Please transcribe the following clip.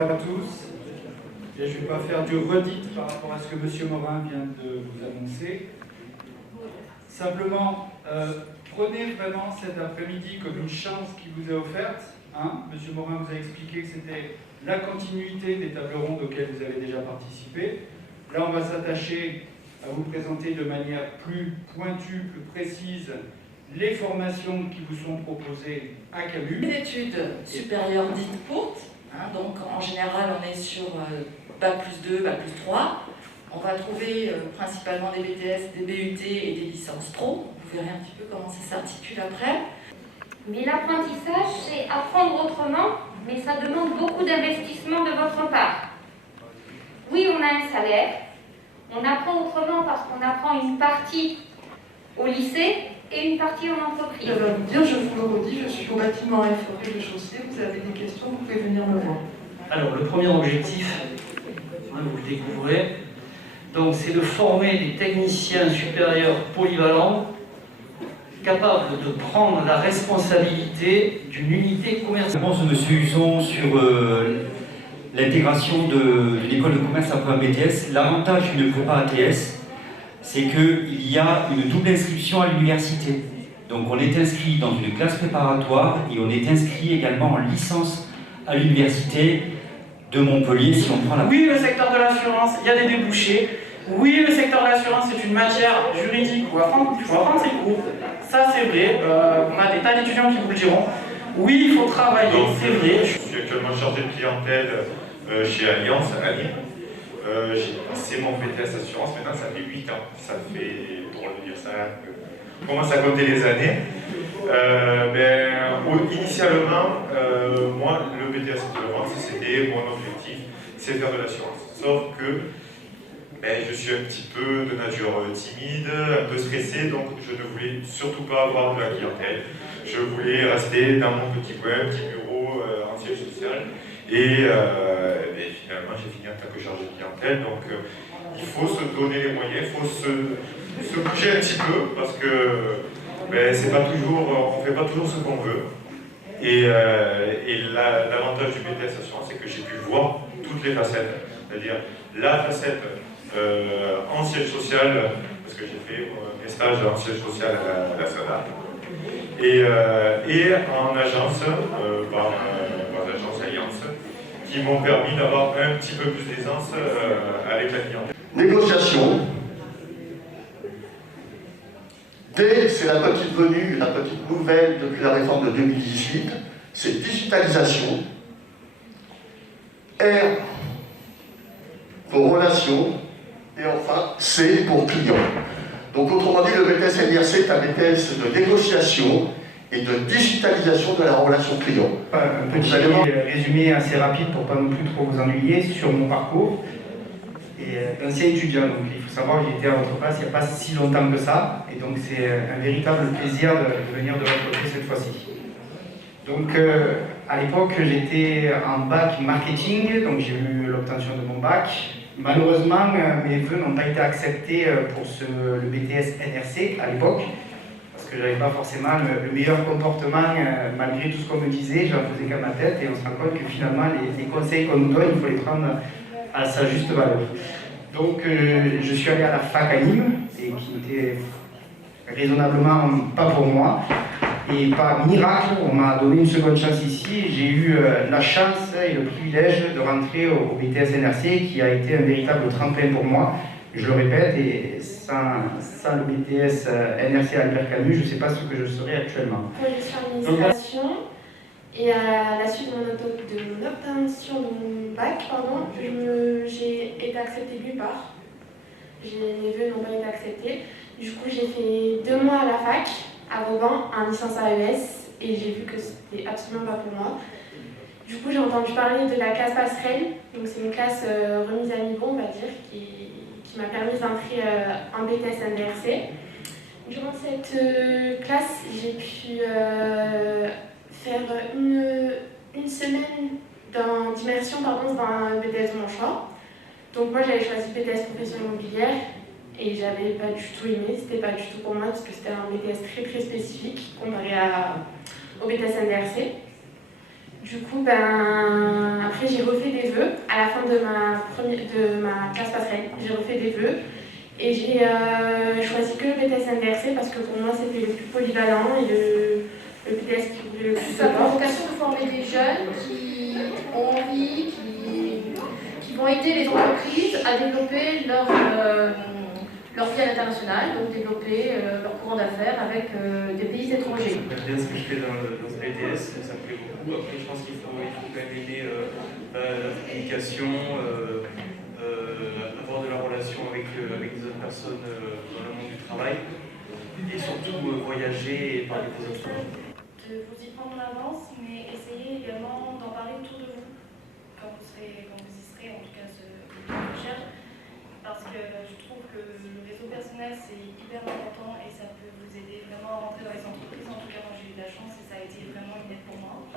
Bonjour à tous. Je ne vais pas faire du redit par rapport à ce que M. Morin vient de vous annoncer. Simplement, prenez vraiment cet après-midi comme une chance qui vous est offerte. M. Morin vous a expliqué que c'était la continuité des tables rondes auxquelles vous avez déjà participé. Là, on va s'attacher à vous présenter de manière plus pointue, plus précise, les formations qui vous sont proposées à Camus. Les études supérieures dites courtes, donc en général on est sur Bac+2, Bac+3. On va trouver principalement des BTS, des BUT et des licences pro. Vous verrez un petit peu comment ça s'articule après. Mais l'apprentissage, c'est apprendre autrement, mais ça demande beaucoup d'investissement de votre part. Oui, on a un salaire, on apprend autrement parce qu'on apprend une partie au lycée et une partie en entreprise. Bien, je vous le redis, je suis au bâtiment F rez-de-chaussée. Vous avez des questions, vous pouvez venir me voir. Alors, le premier objectif, vous le découvrez, donc c'est de former des techniciens supérieurs polyvalents capables de prendre la responsabilité d'une unité commerciale. Je pense, M. Husson, sur l'intégration de l'école de commerce après un BTS. L'avantage d'une prépa ATS, c'est qu'il y a une double inscription à l'université. Donc on est inscrit dans une classe préparatoire et on est inscrit également en licence à l'université de Montpellier si on prend la... Oui, le secteur de l'assurance, il y a des débouchés. Oui, le secteur de l'assurance, c'est une matière juridique où il faut apprendre ses cours. Ça, c'est vrai. On a des tas d'étudiants qui vous le diront. Oui, il faut travailler, c'est vrai. Je suis actuellement chargé de clientèle chez Alliance à Nîmes. J'ai passé mon BTS Assurance, maintenant ça fait 8 ans. Ça fait, drôle de dire ça, on commence à compter les années. Initialement, moi, le BTS Assurance, c'était mon objectif, c'est faire de l'assurance. Sauf que je suis un petit peu de nature timide, un peu stressé, donc je ne voulais surtout pas avoir de la clientèle. Je voulais rester dans mon petit coin, petit bureau en siège social. Et finalement, j'ai fini en tant que chargé de clientèle. Donc, il faut se donner les moyens, il faut se bouger un petit peu parce que c'est pas toujours, on ne fait pas toujours ce qu'on veut. Et l'avantage du BTS Assurance, c'est que j'ai pu voir toutes les facettes. C'est-à-dire la facette en siège social, parce que j'ai fait mes stages en siège social à la SADA, et en agence, par l'agence Alliance, qui m'ont permis d'avoir un petit peu plus d'aisance avec la clientèle. Négociation. D, c'est la petite venue, la petite nouvelle depuis la réforme de 2018, c'est digitalisation. R, pour relations. Et enfin, C, pour client. Donc autrement dit, le BTS NIRC est un BTS de négociation et de digitalisation de la relation client. Un petit résumé assez rapide pour pas non plus trop vous ennuyer sur mon parcours. Et ancien étudiant, donc il faut savoir que j'étais à votre place il n'y a pas si longtemps que ça, et donc c'est un véritable plaisir de venir de votre côté cette fois-ci. Donc à l'époque j'étais en bac marketing, donc j'ai eu l'obtention de mon bac. Malheureusement mes vœux n'ont pas été acceptés pour le BTS NRC à l'époque, parce que j'avais pas forcément le meilleur comportement malgré tout ce qu'on me disait, j'en faisais qu'à ma tête, et on se rend compte que finalement les conseils qu'on nous donne, il faut les prendre à sa juste valeur. Donc je suis allé à la fac à Nîmes, et qui n'était raisonnablement pas pour moi. Et par miracle, on m'a donné une seconde chance ici, et j'ai eu la chance et le privilège de rentrer au BTS NRC, qui a été un véritable tremplin pour moi. Je le répète, et sans le BTS NRC Albert Camus, je ne sais pas ce que je serais actuellement. Moi, je suis en administration. Et à la suite de mon obtention de mon bac, j'ai été acceptée nulle part. Mes vœux n'ont pas été acceptés. Du coup, j'ai fait 2 mois à la fac, à Vauban, en licence AES, et j'ai vu que c'était absolument pas pour moi. Du coup, j'ai entendu parler de la classe passerelle. Donc, c'est une classe remise à niveau, on va dire, qui m'a permis d'entrer en BTS NDRC. Durant cette classe, j'ai pu faire une semaine d'immersion dans un BTS de mon choix. Donc moi j'avais choisi BTS profession immobilière et j'avais pas du tout aimé, c'était pas du tout pour moi parce que c'était un BTS très très spécifique comparé au BTS NDRC. Du coup, après après, j'ai refait des vœux à la fin de ma classe passerelle. J'ai refait des vœux et j'ai choisi que le BTS NDRC parce que pour moi, c'était le plus polyvalent et le BTS qui voulait le plus de Ça a pour portes. vocation de former des jeunes qui ont envie, qui vont aider les entreprises à développer leur vie à l'international, donc développer leur courant d'affaires avec des pays étrangers. J'aime bien ce que je fais dans ce BTS, ça me plaît beaucoup. Après, je pense qu'il faut quand même aimer la communication, avoir de la relation avec les autres personnes dans le monde du travail et surtout voyager et parler des autres langues. De vous y prendre en avance, mais essayez également d'en parler autour de vous quand vous y serez, en tout cas ce recherche, parce que je trouve que le réseau personnel c'est hyper important et ça peut vous aider vraiment à rentrer dans les entreprises. En tout cas, moi j'ai eu de la chance et ça a été vraiment une aide pour moi.